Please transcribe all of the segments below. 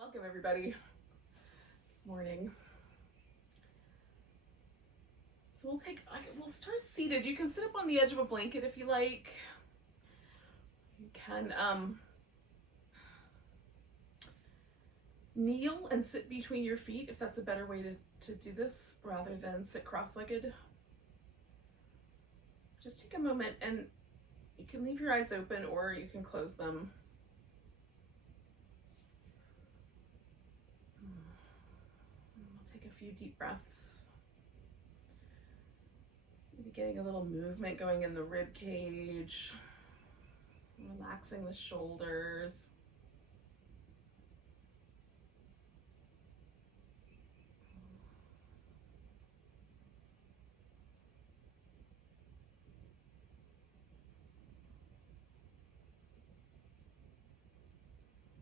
Welcome everybody. Morning. So we'll start seated. You can sit up on the edge of a blanket if you like. You can kneel and sit between your feet if that's a better way to do this rather than sit cross-legged. Just take a moment and you can leave your eyes open or you can close them. We'll take a few deep breaths. Maybe getting a little movement going in the rib cage, relaxing the shoulders.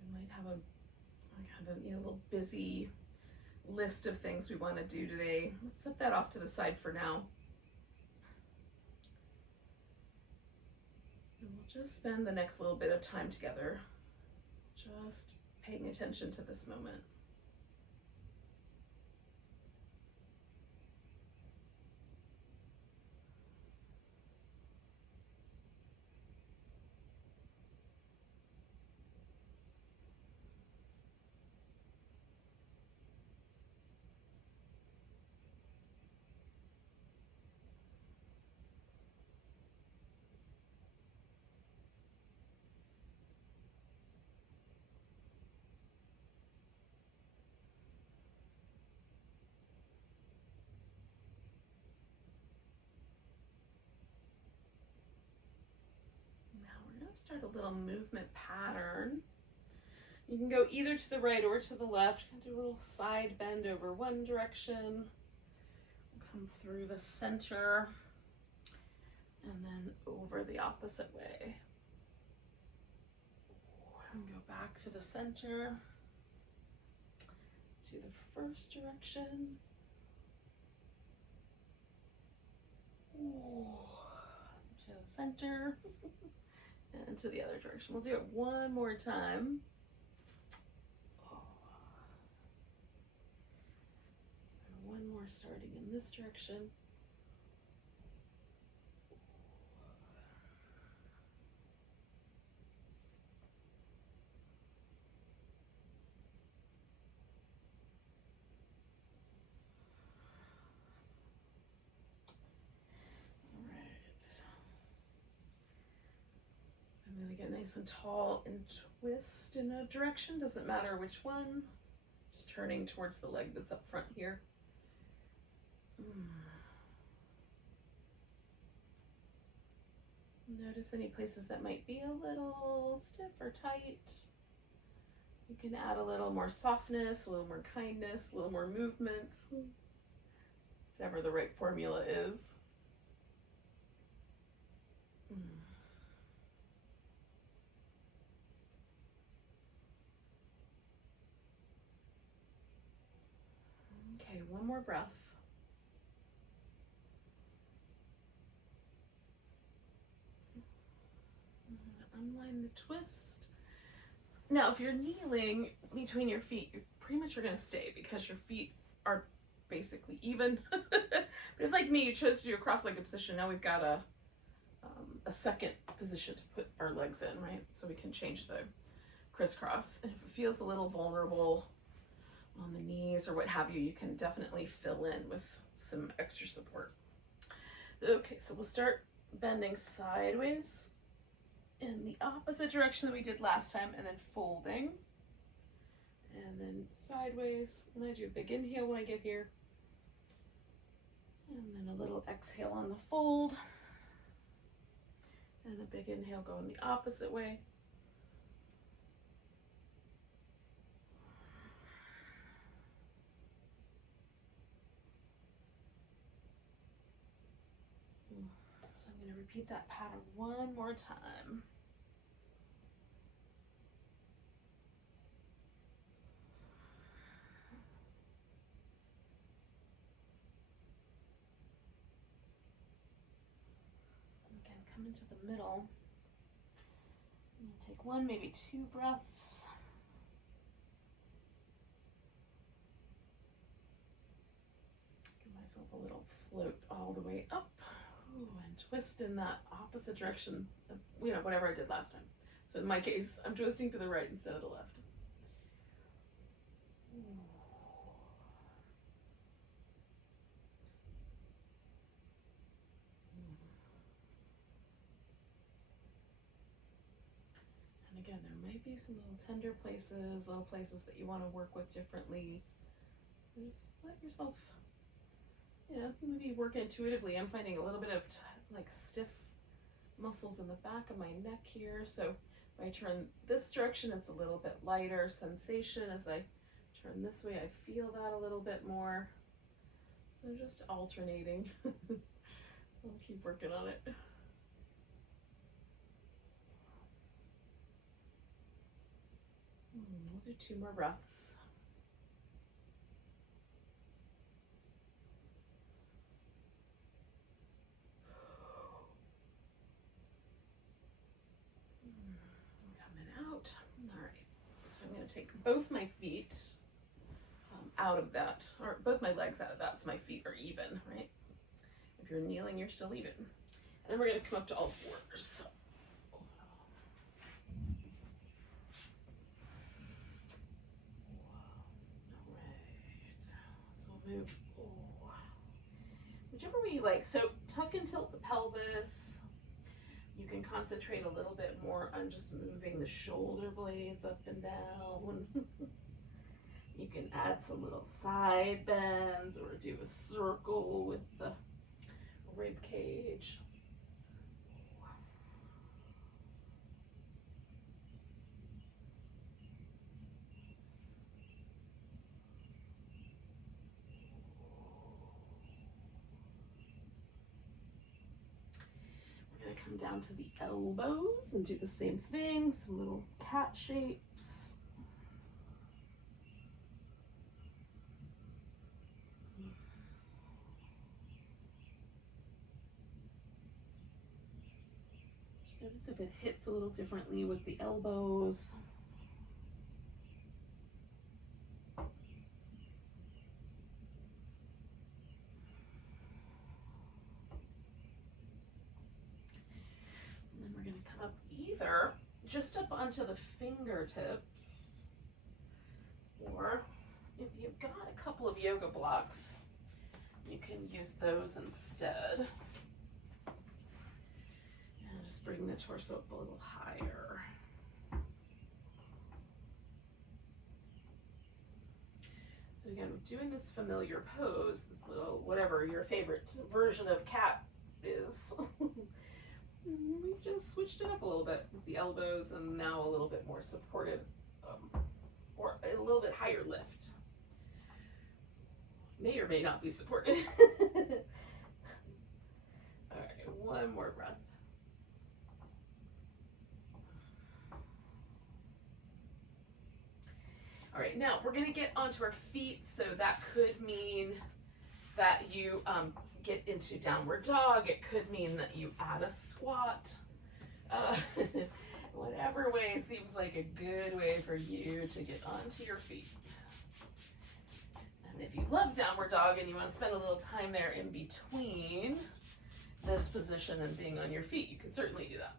We might have a little busy list of things we want to do today. Let's set that off to the side for now. And we'll just spend the next little bit of time together, just paying attention to this moment. Start a little movement pattern. You can go either to the right or to the left. Do a little side bend over one direction. Come through the center and then over the opposite way. And go back to the center, to the first direction. To the center. And to the other direction. We'll do it one more time. So one more starting in this direction. I'm going to get nice and tall and twist in a direction. Doesn't matter which one. Just turning towards the leg that's up front here. Notice any places that might be a little stiff or tight. You can add a little more softness, a little more kindness, a little more movement. Whatever the right formula is. Okay, one more breath. Unwind the twist. Now, if you're kneeling between your feet, you pretty much are going to stay because your feet are basically even. But if, like me, you chose to do a cross-legged position, now we've got a second position to put our legs in, right? So we can change the crisscross. And if it feels a little vulnerable on the knees or what have you, you can definitely fill in with some extra support. Okay, so we'll start bending sideways in the opposite direction that we did last time, and then folding, and then sideways. And I do a big inhale when I get here, and then a little exhale on the fold, and a big inhale going the opposite way. So I'm going to repeat that pattern one more time. Again, come into the middle. I'm going to take one, maybe two breaths. myself a little float all the way up. Ooh, and twist in that opposite direction of, whatever I did last time. So in my case, I'm twisting to the right instead of the left. And again, there might be some little tender places, little places that you want to work with differently. So just let yourself, maybe work intuitively. I'm finding a little bit of like stiff muscles in the back of my neck here. So if I turn this direction, it's a little bit lighter sensation. As I turn this way, I feel that a little bit more. So just alternating. I'll keep working on it. We'll do 2 more breaths. Coming out. All right. So I'm going to take both my feet out of that, or both my legs out of that, so my feet are even, right? If you're kneeling, you're still even. And then we're going to come up to all fours. Move whichever way you like. So tuck and tilt the pelvis. You can concentrate a little bit more on just moving the shoulder blades up and down. You can add some little side bends or do a circle with the rib cage. Come down to the elbows and do the same thing, some little cat shapes. Just notice if it hits a little differently with the elbows. Either just up onto the fingertips, or if you've got a couple of yoga blocks, you can use those instead. And just bring the torso up a little higher. So again, doing this familiar pose, this little, whatever your favorite version of cat is. We've just switched it up a little bit with the elbows and now a little bit more supported, or a little bit higher lift. May or may not be supported. All right, one more breath. All right, now we're gonna get onto our feet, so that could mean that you get into downward dog. It could mean that you add a squat. Whatever way seems like a good way for you to get onto your feet. And if you love downward dog and you want to spend a little time there in between this position and being on your feet, you can certainly do that.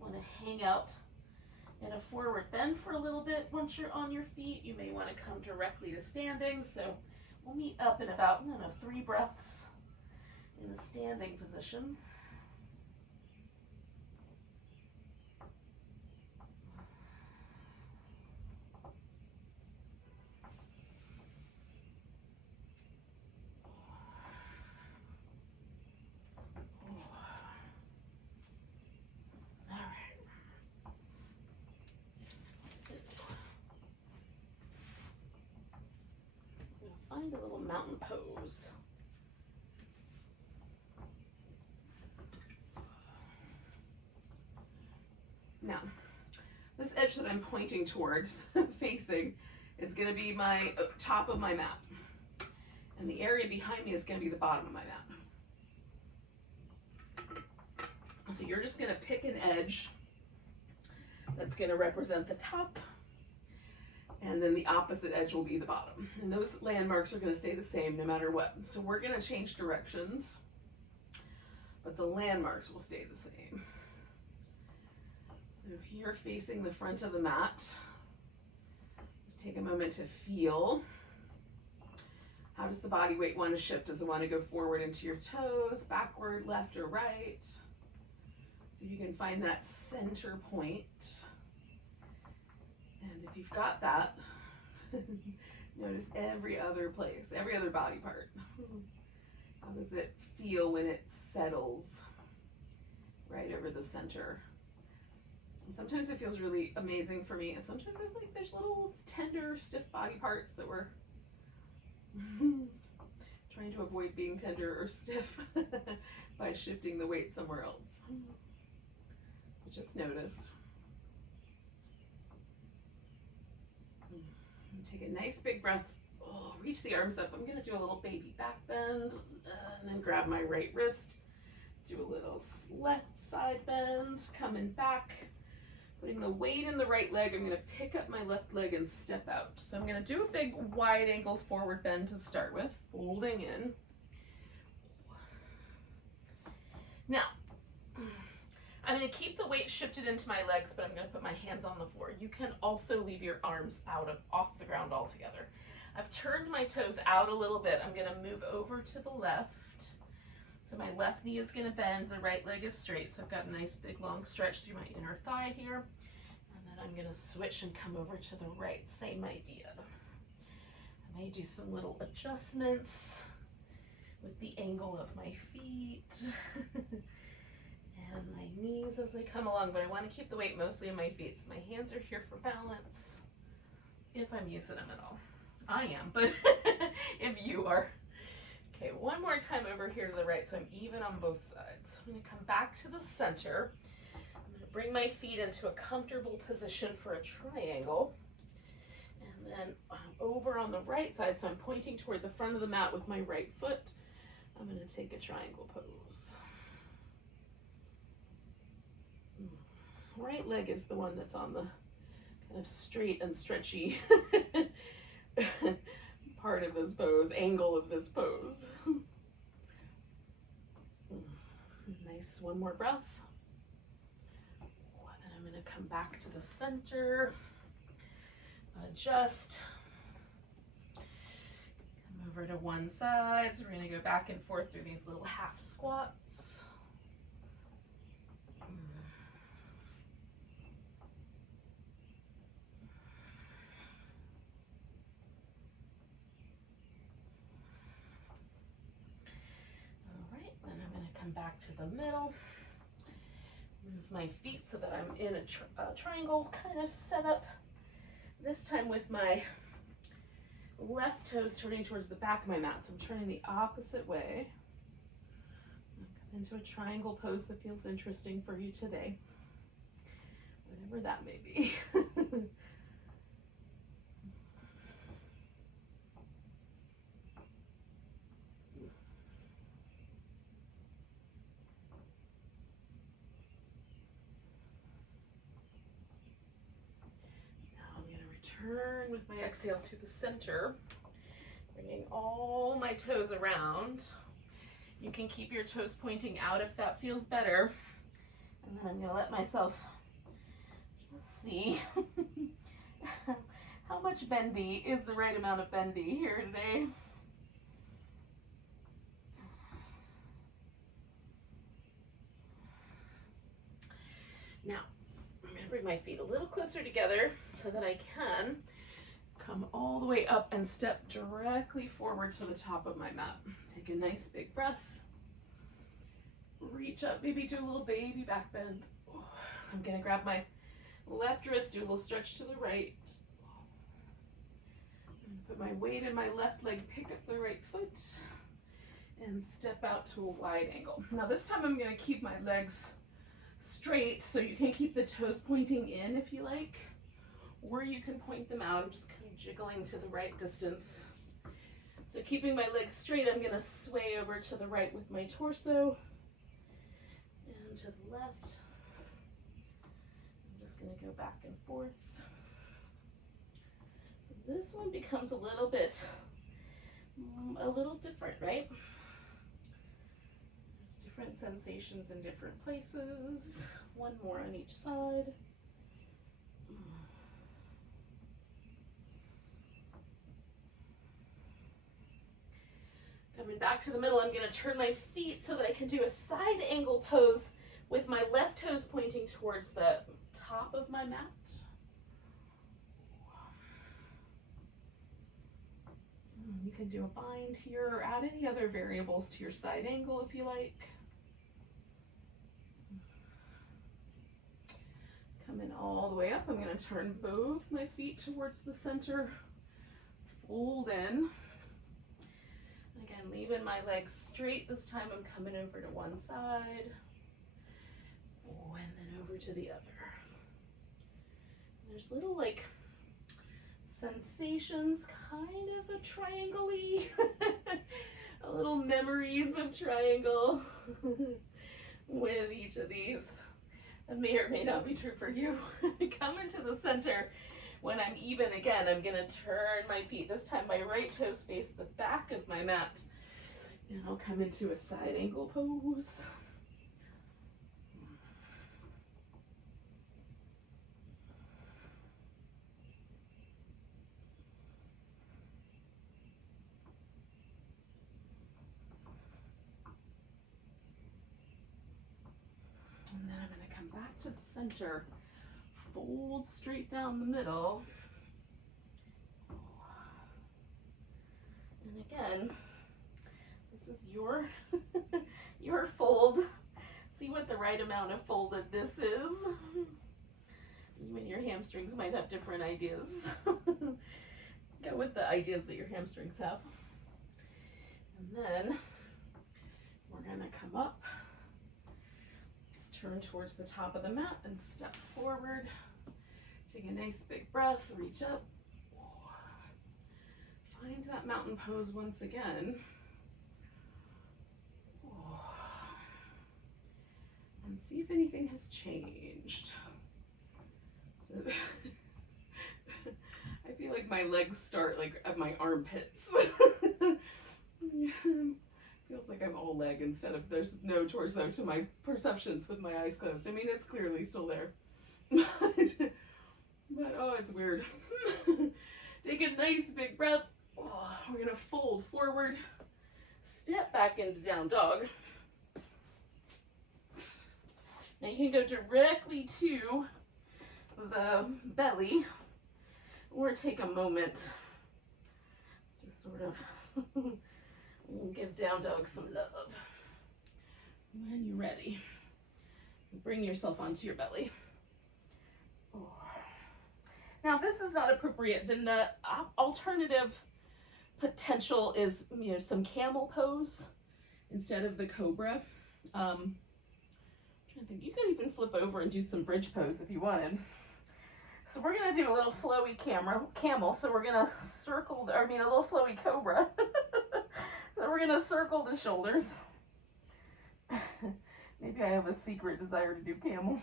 Want to hang out in a forward bend for a little bit. Once you're on your feet, you may want to come directly to standing. So we'll meet up in about, 3 breaths in the standing position. find a little mountain pose. Now, this edge that I'm pointing towards, facing, is going to be my top of my mat. And the area behind me is going to be the bottom of my mat. So you're just going to pick an edge that's going to represent the top, and then the opposite edge will be the bottom. And those landmarks are going to stay the same no matter what. So we're going to change directions, but the landmarks will stay the same. So here facing the front of the mat, just take a moment to feel. How does the body weight want to shift? Does it want to go forward into your toes, backward, left, or right? So you can find that center point. And if you've got that, notice every other place, every other body part. How does it feel when it settles right over the center? And sometimes it feels really amazing for me, and sometimes I feel like there's little tender, stiff body parts that we're trying to avoid being tender or stiff by shifting the weight somewhere else. Just notice. Take a nice big breath. Oh, reach the arms up. I'm going to do a little baby back bend, and then grab my right wrist. Do a little left side bend, coming back. Putting the weight in the right leg, I'm going to pick up my left leg and step out. So I'm going to do a big wide angle forward bend to start with, folding in. Now, I'm going to keep the weight shifted into my legs, but I'm going to put my hands on the floor. You can also leave your arms off the ground altogether. I've turned my toes out a little bit. I'm going to move over to the left. So my left knee is going to bend, the right leg is straight. So I've got a nice big long stretch through my inner thigh here. And then I'm going to switch and come over to the right. Same idea. I may do some little adjustments with the angle of my feet and my knees as I come along, but I want to keep the weight mostly in my feet. So my hands are here for balance, if I'm using them at all. I am, but if you are. Okay, one more time over here to the right, so I'm even on both sides. I'm going to come back to the center. I'm going to bring my feet into a comfortable position for a triangle. And then over on the right side, so I'm pointing toward the front of the mat with my right foot, I'm going to take a triangle pose. Right leg is the one that's on the kind of straight and stretchy part of this pose, angle of this pose. Nice, one more breath. And then I'm going to come back to the center, adjust, come over to one side. So we're going to go back and forth through these little half squats. Back to the middle, move my feet so that I'm in a triangle kind of setup, this time with my left toes turning towards the back of my mat, so I'm turning the opposite way. Come into a triangle pose that feels interesting for you today, whatever that may be. Turn with my exhale to the center, bringing all my toes around. You can keep your toes pointing out if that feels better. And then I'm going to let myself just see how much bendy is the right amount of bendy here today. Now, I'm going to bring my feet a little closer together so that I can come all the way up and step directly forward to the top of my mat. Take a nice big breath. Reach up, maybe do a little baby back bend. I'm going to grab my left wrist, do a little stretch to the right. Put Put my weight in my left leg, pick up the right foot, and step out to a wide angle. Now this time I'm gonna keep my legs straight, so you can keep the toes pointing in if you like, or you can point them out. I'm just kind of jiggling to the right distance. So keeping my legs straight, I'm gonna sway over to the right with my torso, and to the left. I'm just gonna go back and forth. So this one becomes a little different, right? There's different sensations in different places. One more on each side. Coming back to the middle, I'm going to turn my feet so that I can do a side angle pose with my left toes pointing towards the top of my mat. You can do a bind here or add any other variables to your side angle if you like. Coming all the way up, I'm going to turn both my feet towards the center, fold in. Again, leaving my legs straight. This time I'm coming over to one side, and then over to the other. There's little like sensations, kind of a triangle-y, a little memories of triangle with each of these. That may or may not be true for you. Come into the center. When I'm even again, I'm gonna turn my feet. This time my right toes face the back of my mat. And I'll come into a side angle pose. And then I'm gonna come back to the center. Fold straight down the middle. And again, this is your your fold. See what the right amount of foldedness is. Even your hamstrings might have different ideas. Go with the ideas that your hamstrings have. And then we're gonna come up, turn towards the top of the mat and step forward. Take a nice big breath, reach up. Find that mountain pose once again. And see if anything has changed. So I feel like my legs start like at my armpits. Feels like I'm all leg instead of there's no torso to my perceptions with my eyes closed. I mean, it's clearly still there. But oh, it's weird. Take a nice big breath. Oh, we're gonna fold forward, step back into down dog. Now you can go directly to the belly or take a moment to sort of give down dog some love. When you're ready, bring yourself onto your belly. Now, if this is not appropriate, then the alternative potential is, some camel pose instead of the cobra. I'm trying to think. You can even flip over and do some bridge pose if you wanted. So we're gonna do a little flowy camel. So we're gonna circle, a little flowy cobra. So we're gonna circle the shoulders. Maybe I have a secret desire to do camel.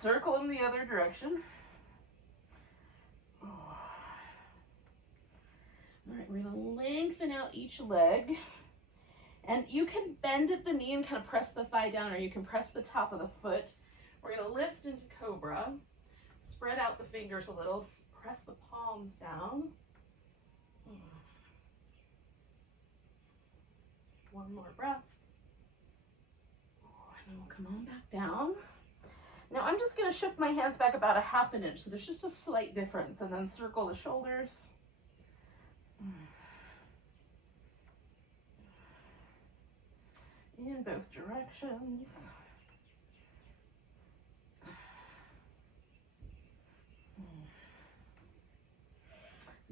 Circle in the other direction. All right, we're gonna lengthen out each leg. And you can bend at the knee and kind of press the thigh down, or you can press the top of the foot. We're gonna lift into Cobra. Spread out the fingers a little, press the palms down. One more breath. And we'll come on back down. Now I'm just going to shift my hands back about a half an inch, so there's just a slight difference, and then circle the shoulders. In both directions.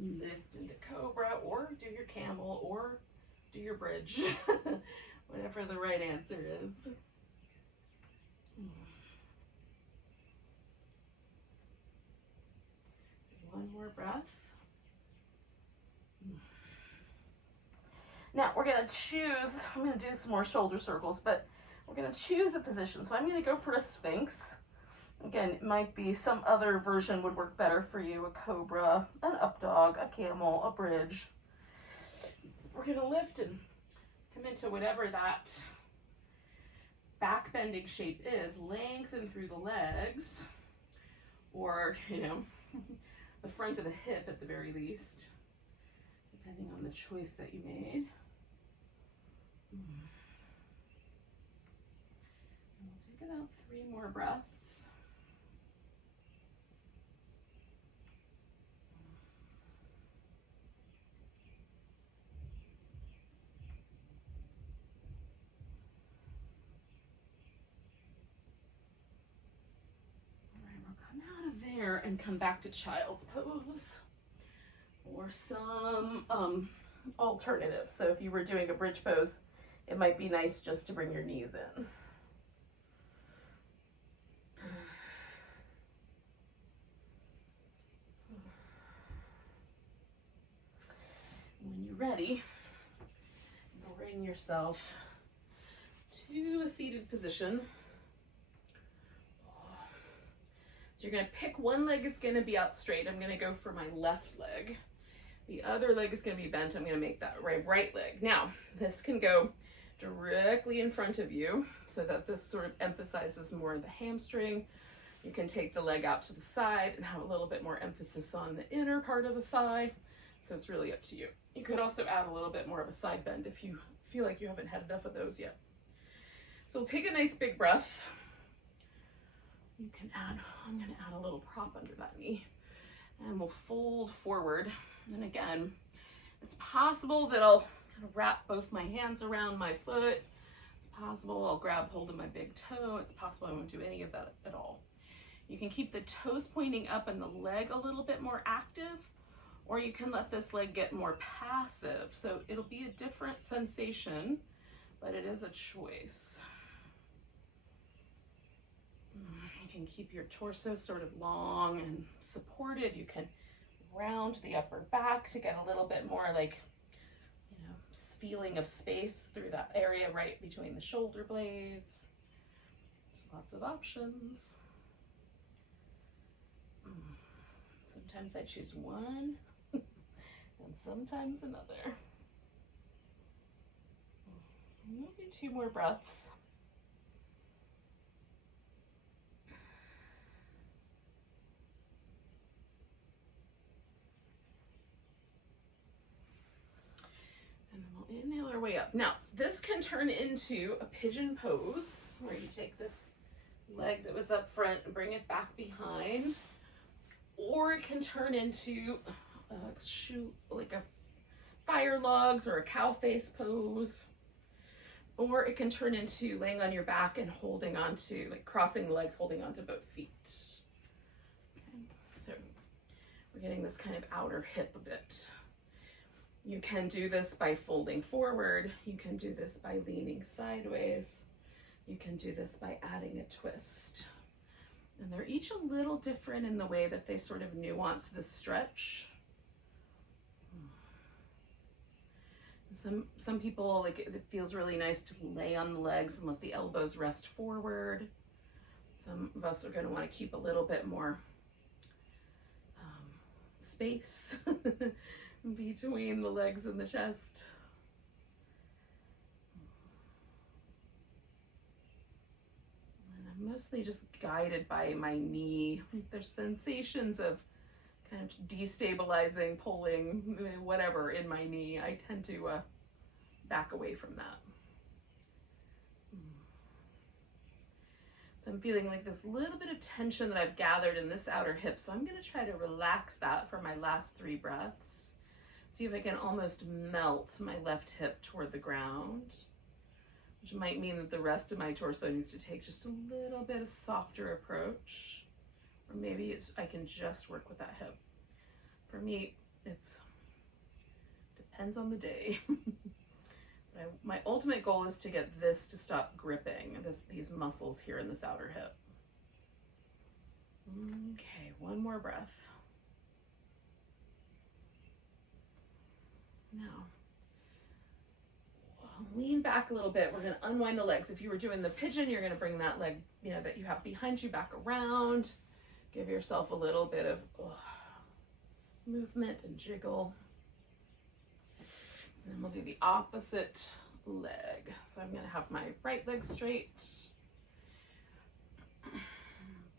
lift into Cobra, or do your camel, or do your bridge. Whatever the right answer is. One more breath. Now we're going to choose, I'm going to do some more shoulder circles, but we're going to choose a position. So I'm going to go for a Sphinx. Again, it might be some other version would work better for you. A Cobra, an up dog, a camel, a bridge. We're going to lift and come into whatever that back bending shape is. Lengthen through the legs, or, you know, the front of the hip at the very least, depending on the choice that you made. And we'll take about 3 more breaths. All right, we'll come out of there and come back to child's pose, or some alternatives. So if you were doing a bridge pose, it might be nice just to bring your knees in. When you're ready, bring yourself to a seated position. So you're going to pick one leg is going to be out straight. I'm going to go for my left leg. The other leg is going to be bent. I'm going to make that right leg. Now, this can go directly in front of you so that this sort of emphasizes more of the hamstring. You can take the leg out to the side and have a little bit more emphasis on the inner part of the thigh. So it's really up to you. You could also add a little bit more of a side bend if you feel like you haven't had enough of those yet. So we'll take a nice big breath. You can add, I'm going to add a little prop under that knee. And we'll fold forward. And again, it's possible that I'll kind of wrap both my hands around my foot. It's possible I'll grab hold of my big toe. It's possible I won't do any of that at all. You can keep the toes pointing up and the leg a little bit more active, or you can let this leg get more passive. So it'll be a different sensation, but it is a choice. You can keep your torso sort of long and supported. You can round the upper back to get a little bit more like, you know, feeling of space through that area right between the shoulder blades. There's lots of options. Sometimes I choose one and sometimes another. We'll do 2 more breaths. And then we'll inhale our way up. Now, this can turn into a pigeon pose, where you take this leg that was up front and bring it back behind. Or it can turn into like a fire logs or a cow face pose. Or it can turn into laying on your back and holding on to, like crossing the legs, holding on to both feet. Okay. So we're getting this kind of outer hip a bit. You can do this by folding forward. You can do this by leaning sideways. You can do this by adding a twist. And they're each a little different in the way that they sort of nuance the stretch. Some people, like, it feels really nice to lay on the legs and let the elbows rest forward. Some of us are going to want to keep a little bit more space between the legs and the chest. Mostly just guided by my knee. There's sensations of kind of destabilizing, pulling, whatever in my knee. I tend to back away from that. So I'm feeling like this little bit of tension that I've gathered in this outer hip. So I'm going to try to relax that for my last 3 breaths. See if I can almost melt my left hip toward the ground, which might mean that the rest of my torso needs to take just a little bit of softer approach. Or maybe I can just work with that hip. For me, It's depends on the day. My ultimate goal is to get this to stop gripping, these muscles here in this outer hip. Okay, one more breath. Now, lean back a little bit. We're going to unwind the legs. If you were doing the pigeon, you're going to bring that leg, that you have behind you back around. Give yourself a little bit of movement and jiggle. And then we'll do the opposite leg. So I'm going to have my right leg straight.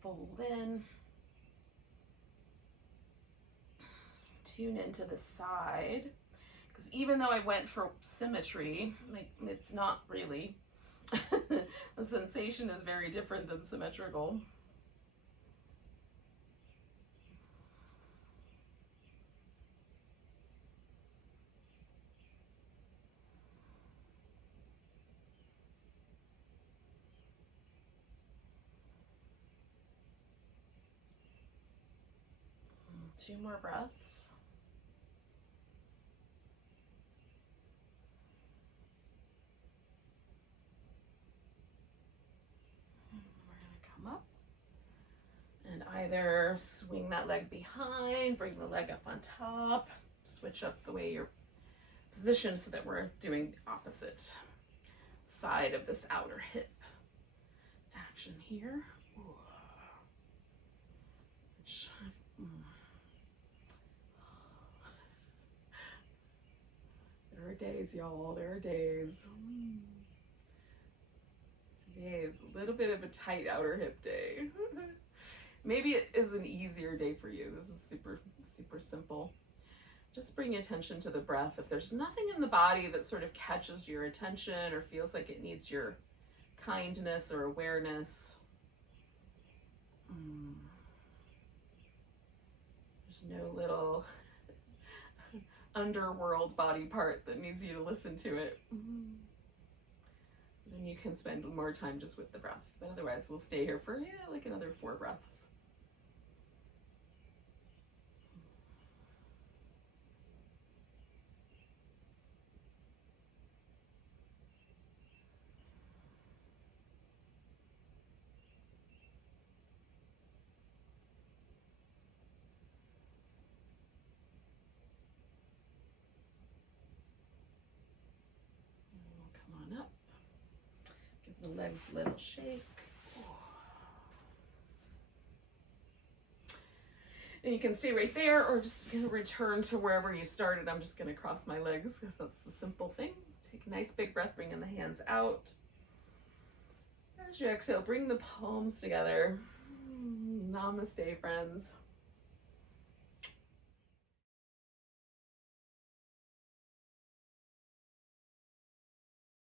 Fold in. Tune into the side. Because even though I went for symmetry, like it's not really. The sensation is very different than symmetrical. Two more breaths. And either swing that leg behind, bring the leg up on top, switch up the way you're positioned so that we're doing the opposite side of this outer hip action here. There are days, y'all, there are days. Today is a little bit of a tight outer hip day. Maybe it is an easier day for you. This is super, super simple. Just bring attention to the breath. If there's nothing in the body that sort of catches your attention or feels like it needs your kindness or awareness, there's no little underworld body part that needs you to listen to it. Then you can spend more time just with the breath. But otherwise, we'll stay here for like another 4 breaths. The legs a little shake. And you can stay right there or just gonna return to wherever you started. I'm just gonna cross my legs because that's the simple thing. Take a nice big breath, bringing the hands out. As you exhale, bring the palms together. Namaste, friends.